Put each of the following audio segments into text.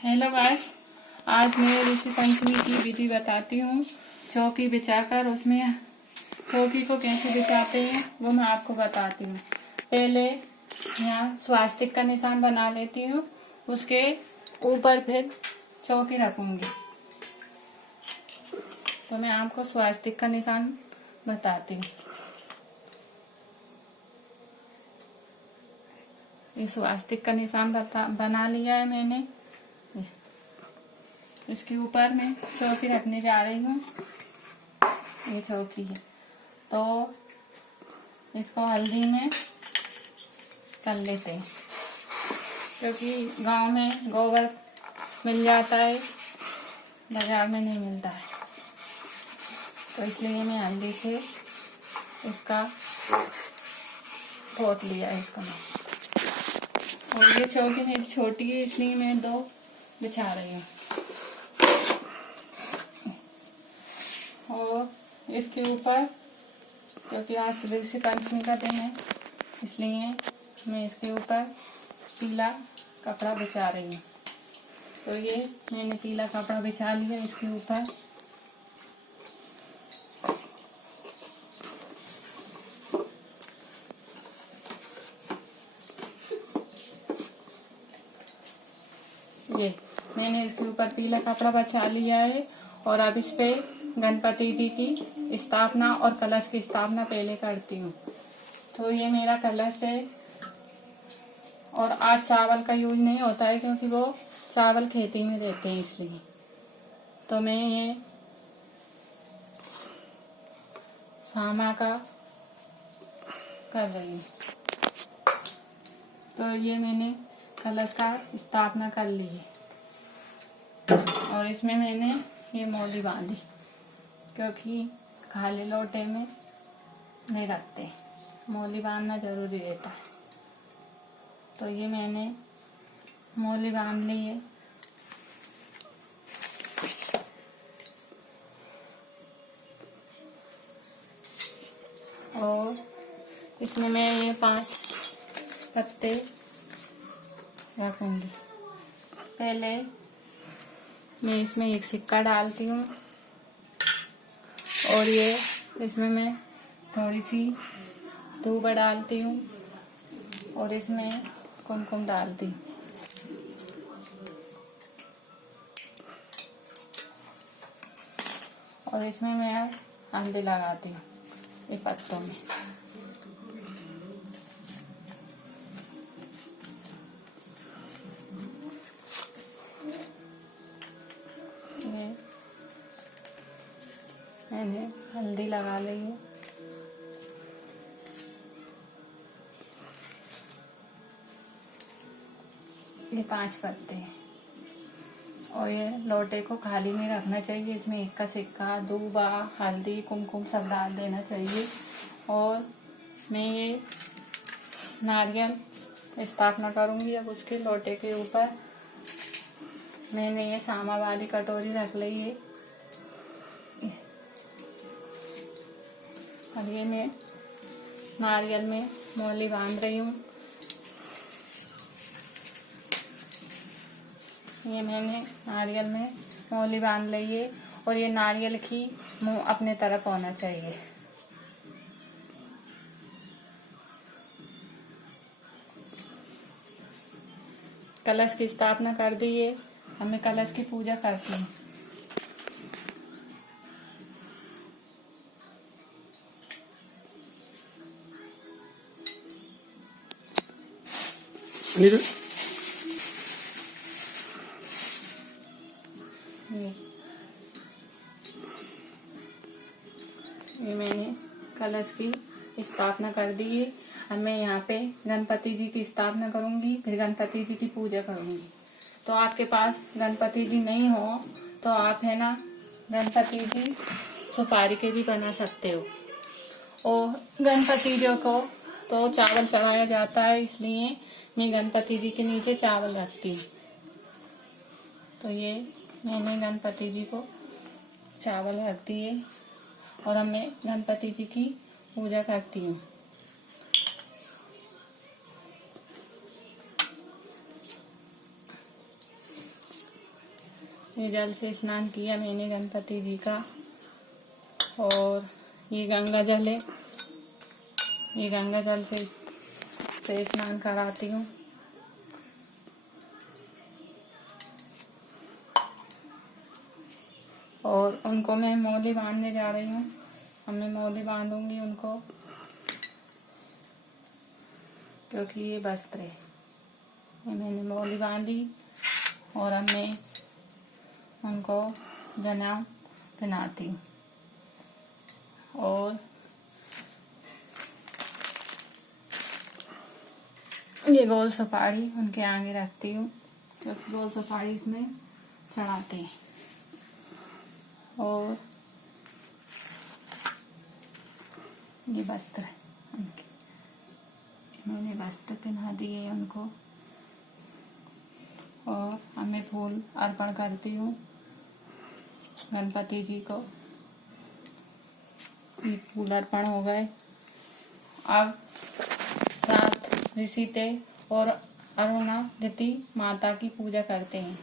Hello guys, आज मैं ऋषि पंचमी की विधि बताती हूँ। चौकी बिछाकर उसमें चौकी को कैसे बिछाते हैं वो मैं आपको बताती हूँ। पहले यहाँ स्वास्तिक का निशान बना लेती हूँ, उसके ऊपर फिर चौकी रखूंगी। तो मैं आपको स्वास्तिक का निशान बताती हूँ। ये स्वास्तिक का निशान बना लिया है मैंने। इसके ऊपर मैं चौकी रखने जा रही हूँ। ये चौकी है, तो इसको हल्दी में कर लेते हैं, क्योंकि गांव में गोबर मिल जाता है, बाजार में नहीं मिलता है। तो इसलिए मैं हल्दी से इसका पोत लिया इसको मैं। और ये चौकी मेरी छोटी है, इसलिए मैं 2 बिछा रही हूँ। और इसके ऊपर, क्योंकि आज ऋषि पंचमी का दिन है, इसलिए मैं इसके ऊपर पीला कपड़ा बिछा रही हूँ। तो ये मैंने पीला कपड़ा बिछा लिया इसके ऊपर। ये मैंने इसके ऊपर पीला कपड़ा बिछा लिया है। और अब इस पे गणपति जी की स्थापना और कलश की स्थापना पहले करती हूँ। तो ये मेरा कलश है। और आज चावल का यूज नहीं होता है, क्योंकि वो चावल खेती में देते हैं, इसलिए। तो मैं ये सामा का कर रही हूँ। तो ये मैंने कलश का स्थापना कर ली है। और इसमें मैंने ये मौली बांधी, क्योंकि खाली लोटे में नहीं रखते, मौली बांधना जरूरी रहता है। तो ये मैंने मौली बांध ली है। और इसमें मैं ये 5 पत्ते रखूंगी। पहले मैं इसमें एक सिक्का डालती हूँ, और ये इसमें मैं थोड़ी सी दूब डालती हूँ, और इसमें कुमकुम डालती हूँ। और इसमें मैं हल्दी लगाती हूँ ये पत्तों में। ये मैंने हल्दी लगा ली है। ये 5 पत्ते हैं। और ये लोटे को खाली नहीं रखना चाहिए, इसमें एक का सिक्का, दूबा, हल्दी, कुमकुम सब डाल देना चाहिए। और मैं ये नारियल स्थापना करूंगी। अब उसके लोटे के ऊपर मैंने ये सामा वाली कटोरी रख ली है। अब ये मैं नारियल में मौली बांध रही हूँ। ये मैंने नारियल में मौली बांध ली है। और ये नारियल की मुंह अपने तरफ होना चाहिए। कलश की स्थापना कर दी है। अब मैं कलश की पूजा करती हूँ। ये मैंने कलश की स्थापना कर दी है। अब मैं यहाँ पे गणपति जी की स्थापना करूंगी, फिर गणपति जी की पूजा करूंगी। तो आपके पास गणपति जी नहीं हो तो आप है ना गणपति जी सुपारी के भी बना सकते हो। और गणपति जी को तो चावल चढ़ाया जाता है, इसलिए मैं गणपति जी के नीचे चावल रखती हूँ। तो ये मैंने गणपति जी को चावल रख दिए। और अब मैं गणपति जी की पूजा करती हूँ। ये जल से स्नान किया मैंने गणपति जी का। और ये गंगा जल है, ये गंगा जल से स्नान कराती हूँ। और उनको मैं मौली बांधने जा रही हूँ। अब मैं मौली बांधूंगी उनको, क्योंकि ये वस्त्र है। ये मैंने मौली बांधी और अब मैं उनको जनेऊ पहनाती हूँ। और ये गोल सुपारी उनके आगे रखती हूँ, क्योंकि गोल सुपारी इसमें चढ़ाते हैं। और ये वस्त्र है उनके, मैंने वस्त्र पहना दिए उनको। और अब मैं फूल अर्पण करती हूँ गणपति जी को। ये फूल अर्पण हो गए। अब 7 ऋषि थे और अरुणादिति माता की पूजा करते हैं।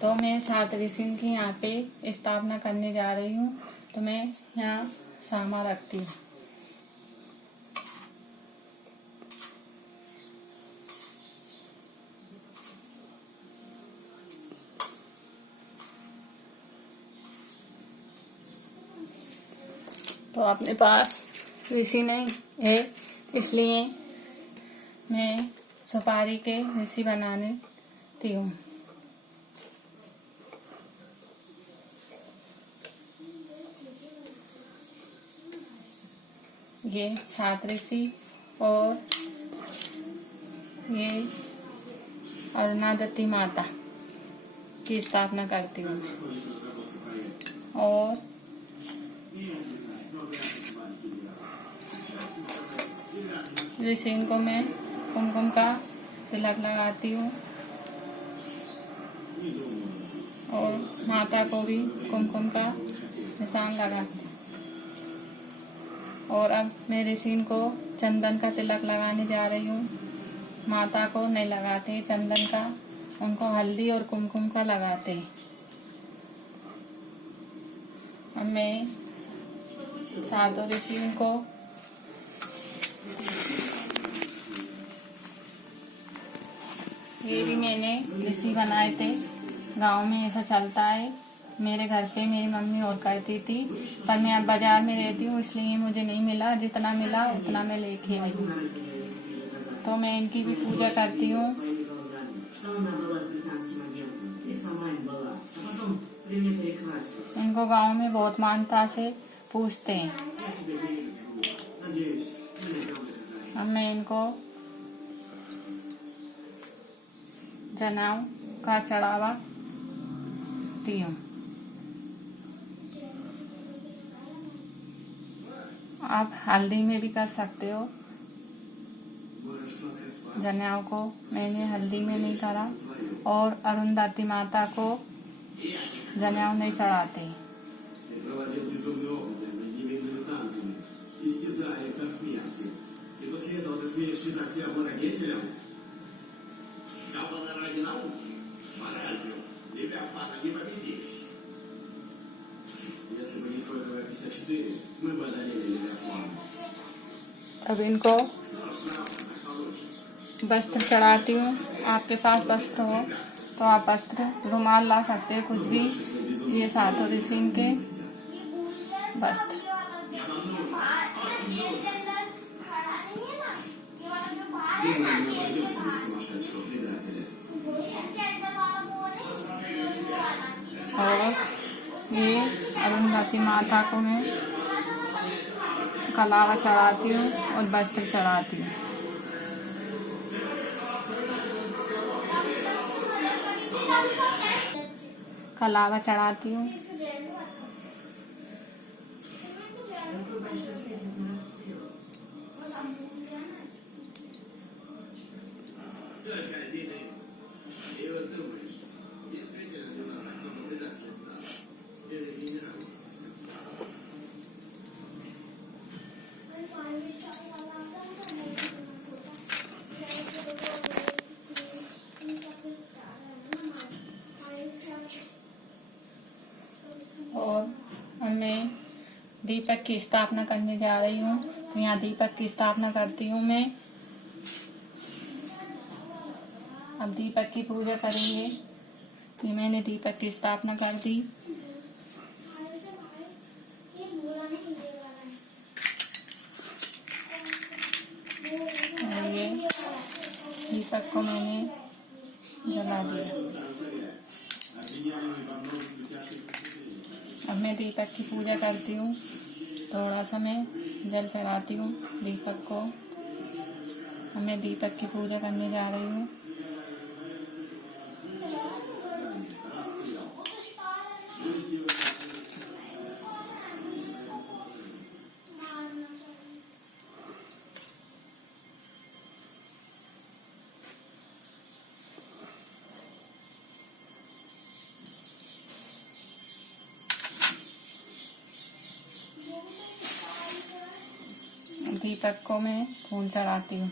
तो मैं 7 ऋषि की यहाँ पे स्थापना करने जा रही हूँ। तो मैं यहाँ सामा रखती हूँ। तो अपने पास ऋषि नहीं है, इसलिए मैं सुपारी के ऋषि बनाने ती हूँ। ये 7 ऋषि और ये अरुणादिति माता की स्थापना करती हूँ। और ऋषि को मैं कुमकुम का तिलक लगाती हूँ और माता को भी कुमकुम का निशान लगाती हूँ। और अब मैं ऋषि को चंदन का तिलक लगाने जा रही हूँ। माता को नहीं लगाते चंदन का, उनको हल्दी और कुमकुम का लगाते हैं। अब मैं 7 ऋषि को ये भी मैंने ऋषि बनाए थे। गांव में ऐसा चलता है। मेरे घर पे मेरी मम्मी और करती थी, पर मैं अब बाजार में रहती हूँ, इसलिए मुझे नहीं मिला। जितना मिला उतना मैं लेके आई। तो मैं इनकी भी पूजा करती हूँ। इनको गांव में बहुत मान्यता से पूजते हैं। अब मैं इनको जनेऊ का चढ़ावा दी हूँ। आप हल्दी में भी कर सकते हो। जनेऊ को मैंने हल्दी में नहीं करा। और अरुंधति माता को जनेऊ नहीं चढ़ाते। अब इनको वस्त्र चढ़ाती हूँ। आपके पास वस्त्र हो तो आप वस्त्र रुमाल ला सकते हैं, कुछ भी। ये 7 ऋषि के वस्त्र। और ये अरुंधति माता को मैं कलावा चढ़ाती हूँ और वस्त्र चढ़ाती हूँ। कलावा चढ़ाती हूँ। दीपक की स्थापना करने जा रही हूँ। तो यहाँ दीपक की स्थापना करती हूँ मैं। अब दीपक की पूजा करेंगे। ये मैंने दीपक की स्थापना कर दी। और ये दीपक को मैंने जला दिया। अब मैं दीपक की पूजा करती हूँ। थोड़ा सा मैं जल चढ़ाती हूँ दीपक को। अब मैं दीपक की पूजा करने जा रही हूँ। दीपक को मैं फूल चढ़ाती हूँ।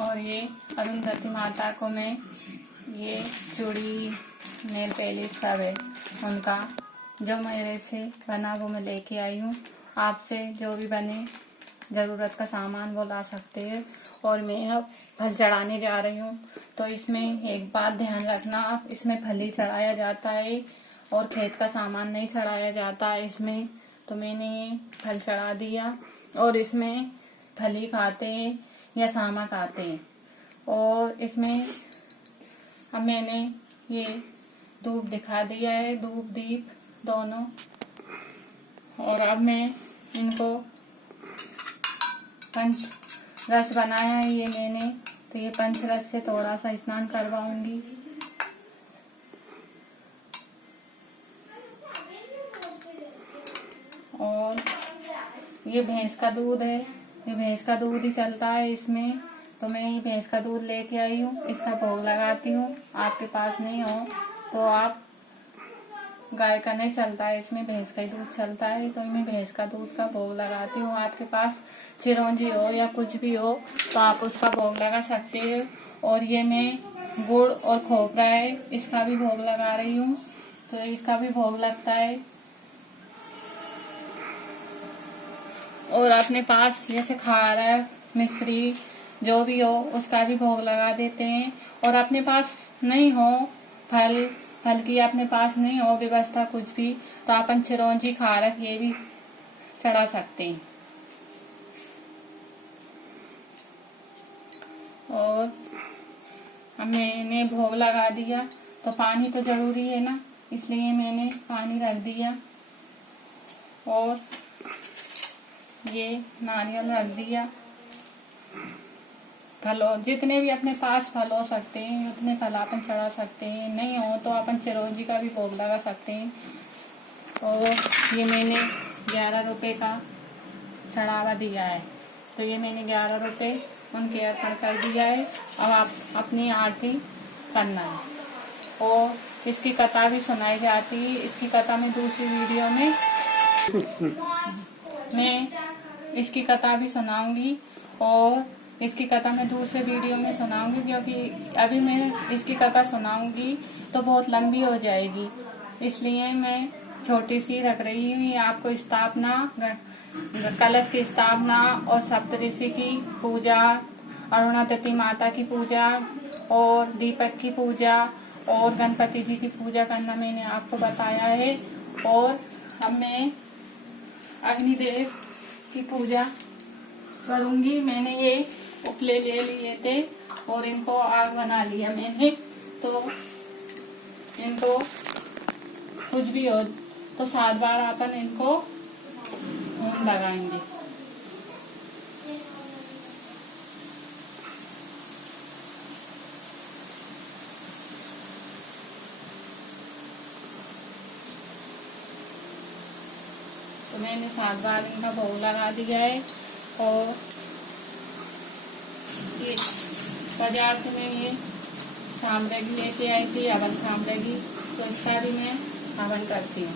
और ये अरुंधति माता को मैं ये चूड़ी नेल पेलिस सब है उनका जो मेरे से बना वो मैं लेके आई हूँ। आपसे जो भी बने ज़रूरत का सामान वो ला सकते हैं। और मैं अब फल चढ़ाने जा रही हूँ। तो इसमें एक बात ध्यान रखना, आप इसमें फल ही चढ़ाया जाता है और खेत का सामान नहीं चढ़ाया जाता है इसमें। तो मैंने ये फल चढ़ा दिया और इसमें फल ही खाते हैं या सामा खाते हैं। और इसमें अब मैंने ये धूप दिखा दिया है, धूप दीप दोनों। और अब मैं इनको पंच रस बनाया है ये मैंने, तो ये पंच रस से थोड़ा सा स्नान करवाऊंगी। और ये भैंस का दूध है, ये भैंस का दूध ही चलता है इसमें। तो मैं ये भैंस का दूध लेके आई हूँ, इसका भोग लगाती हूँ। आपके पास नहीं हो तो आप गाय का नहीं चलता है, इसमें भैंस का ही दूध चलता है। तो मैं भैंस का दूध का भोग लगाती हूँ। आपके पास चिरौंजी हो या कुछ भी हो तो आप उसका भोग लगा सकते हो। और ये मैं गुड़ और खोपरा है इसका भी भोग लगा रही हूँ। तो इसका भी भोग लगता है। और अपने पास जैसे खारा मिश्री जो भी हो उसका भी भोग लगा देते हैं। और अपने पास नहीं हो फल की अपने पास नहीं हो व्यवस्था कुछ भी तो अपन चिरौंजी खारक ये भी चढ़ा सकते हैं। और अब मैंने भोग लगा दिया तो पानी तो जरूरी है ना, इसलिए मैंने पानी रख दिया। और ये नारियल रख दिया। फल जितने भी अपने पास फल हो सकते हैं उतने फल अपन चढ़ा सकते हैं। नहीं हो तो अपन चिरौंजी का भी भोग लगा सकते हैं। और ये मैंने 11 रुपए का चढ़ावा दिया है। तो ये मैंने 11 रुपए उनके अर्पण कर दिया है। अब आप अपनी आरती करना है। और इसकी कथा भी सुनाई जाती है। इसकी कथा में दूसरी वीडियो में मैं इसकी कथा भी सुनाऊंगी। और इसकी कथा मैं दूसरे वीडियो में सुनाऊंगी, क्योंकि अभी मैं इसकी कथा सुनाऊंगी तो बहुत लंबी हो जाएगी, इसलिए मैं छोटी सी रख रही हूँ। आपको स्थापना, कलश की स्थापना और सप्तऋषि की पूजा, अरुणातिथि माता की पूजा और दीपक की पूजा और गणपति जी की पूजा करना मैंने आपको बताया है। और अब मैं अग्निदेव की पूजा करूंगी। मैंने ये उपले ले लिए थे और इनको आग बना लिया मैंने। तो इनको कुछ भी हो तो 7 बार अपन इनको होम लगाएंगे। तो मैंने 7 बार इनका भोग लगा दिया है। और ये बाजार से मैं ये सामग्री लेके आई थी, अवन सामग्री, तो इसका भी मैं हवन करती हूँ।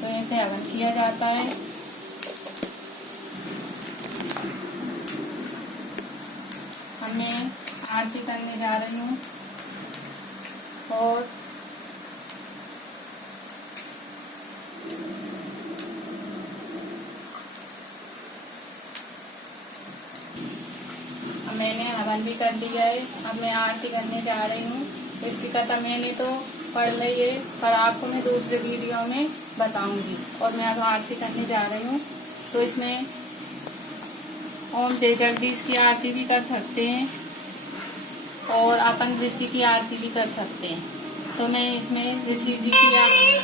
तो ऐसे हवन किया जाता है। अब मैं आरती करने जा रही हूँ और मैंने हवन भी कर लिया है। अब मैं आरती करने जा रही हूँ। इसकी कथा मैंने तो पढ़ ली है, पर आपको मैं दूसरे वीडियो में बताऊंगी। और मैं अब आरती करने जा रही हूँ। तो इसमें ओम जय जगदीश की आरती भी कर सकते हैं और अपन ऋषि की आरती भी कर सकते हैं। तो मैं इसमें ऋषि जी की आरती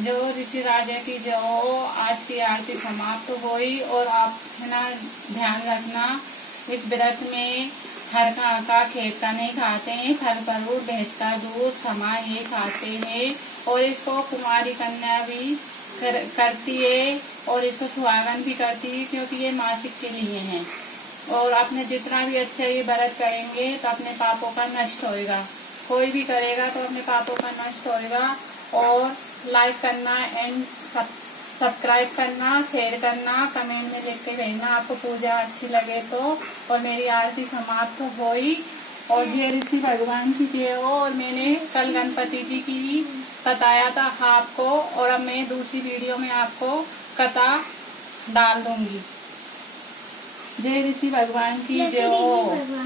जो ऋषि राजा की जो आज की आरती समाप्त हुई। और आप है ना ध्यान रखना, इस व्रत में हर का खेत का नहीं खाते हैं, फल फरूट भैंस का दूध समा ये खाते हैं। और इसको कुमारी कन्या भी करती है और इसको सुहागन भी करती है, क्योंकि ये मासिक के लिए है। और अपने जितना भी अच्छा ये व्रत करेंगे तो अपने पापों का नष्ट होएगा। कोई भी करेगा तो अपने पापों का नष्ट होएगा। और लाइक करना एंड सब्सक्राइब करना, शेयर करना, कमेंट में लिख के कहना आपको पूजा अच्छी लगे तो। और मेरी आरती समाप्त हुई और जय ऋषि भगवान की जय हो। और मैंने कल गणपति जी की बताया था आपको, और अब मैं दूसरी वीडियो में आपको कथा डाल दूंगी। जय ऋषि भगवान की जय हो।